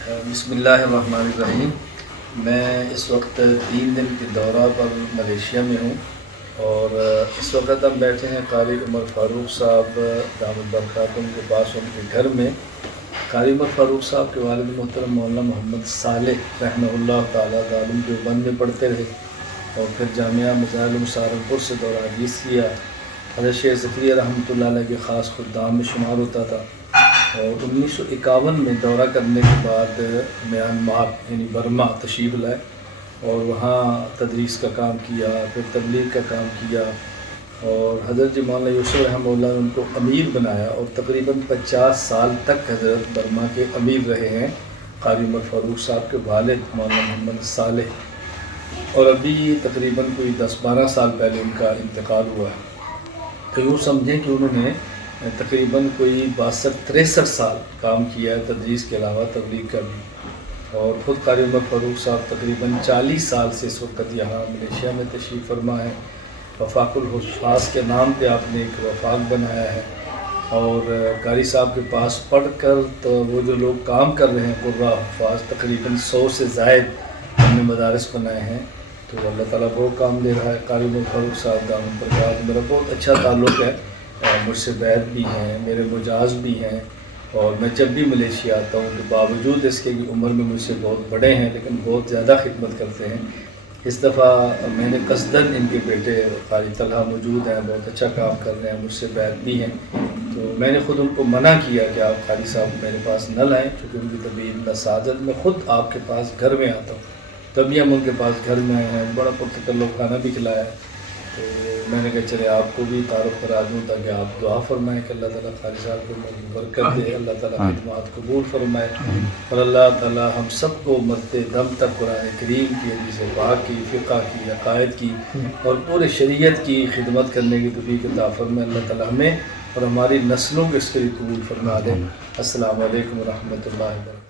بسم اللہ الرحمن الرحیم۔ میں اس وقت 3 دن کے دورہ پر ملیشیا میں ہوں، اور اس وقت ہم بیٹھے ہیں قاری عمر فاروق صاحب دامت برکاتہم کے پاس، ان کے گھر میں۔ قاری عمر فاروق صاحب کے والد محترم مولانا محمد صالح رحمہ اللہ تعالیٰ دارالعلوم دیوبند میں پڑھتے رہے، اور پھر جامعہ مظاہر العلوم سہارنپور سے دورہ حدیث کیا۔ حضرت شیخ زکریا رحمۃ اللہ علیہ کے خاص خدام میں شمار ہوتا تھا، اور 1951 میں دورہ کرنے کے بعد میانمار یعنی برما تشریف لائے، اور وہاں تدریس کا کام کیا، پھر تبلیغ کا کام کیا، اور حضرت مولانا یوسف رحمہ اللہ نے ان کو امیر بنایا، اور تقریباً 50 سال تک حضرت برما کے امیر رہے ہیں قاری عمر فاروق صاحب کے والد مولانا محمد صالح، اور ابھی تقریباً کوئی 10-12 سال پہلے ان کا انتقال ہوا ہے۔ تو یوں سمجھیں کہ انہوں نے تقریباً کوئی 62-63 سال کام کیا ہے تدریس کے علاوہ تبلیغ کا بھی، اور خود قاری عمر فاروق صاحب تقریباً 40 سال سے اس وقت یہاں ملیشیا میں تشریف فرما ہے۔ وفاق الحفاظ کے نام پہ آپ نے ایک وفاق بنایا ہے، اور قاری صاحب کے پاس پڑھ کر تو وہ جو لوگ کام کر رہے ہیں قراء حفاظ تقریباً 100 سے زائد ہم نے مدارس بنائے ہیں، تو اللہ تعالیٰ وہ کام دے رہا ہے۔ قاری عمر فاروق صاحب دامت برکاتہم میرا بہت اچھا تعلق ہے، مجھ سے بیعت بھی ہیں، میرے مجاز بھی ہیں، اور میں جب بھی ملیشیا آتا ہوں تو باوجود اس کے کہ عمر میں مجھ سے بہت بڑے ہیں لیکن بہت زیادہ خدمت کرتے ہیں۔ اس دفعہ میں نے قصداً ان کے بیٹے قاری طلحہ موجود ہیں، بہت اچھا کام کر رہے ہیں، مجھ سے بیعت بھی ہیں، تو میں نے خود ان کو منع کیا کہ آپ قاری صاحب میرے پاس نہ لائیں، کیونکہ ان کی طبیعت ناسازت، میں خود آپ کے پاس گھر میں آتا ہوں، تبھی ہم ان کے پاس گھر میں آئے ہیں، بڑا پرتکلف کھانا بھی کھلایا ہے۔ تو میں نے کہا چلے آپ کو بھی تعارف کرا دوں تاکہ آپ دعا فرمائیں کہ اللہ تعالیٰ قاری صاحب کو برکت دے، اللہ تعالیٰ خدمات قبول فرمائے، اور اللہ تعالیٰ ہم سب کو مرتے دم تک قرآن کریم کی، حدیث پاک کی، فقہ کی، عقائد کی اور پورے شریعت کی خدمت کرنے کی توفیق عطا فرمائے۔ اللہ تعالیٰ ہمیں اور ہماری نسلوں کو اس کے لیے قبول فرما دے۔ السلام علیکم ورحمۃ اللہ وبرکاتہ۔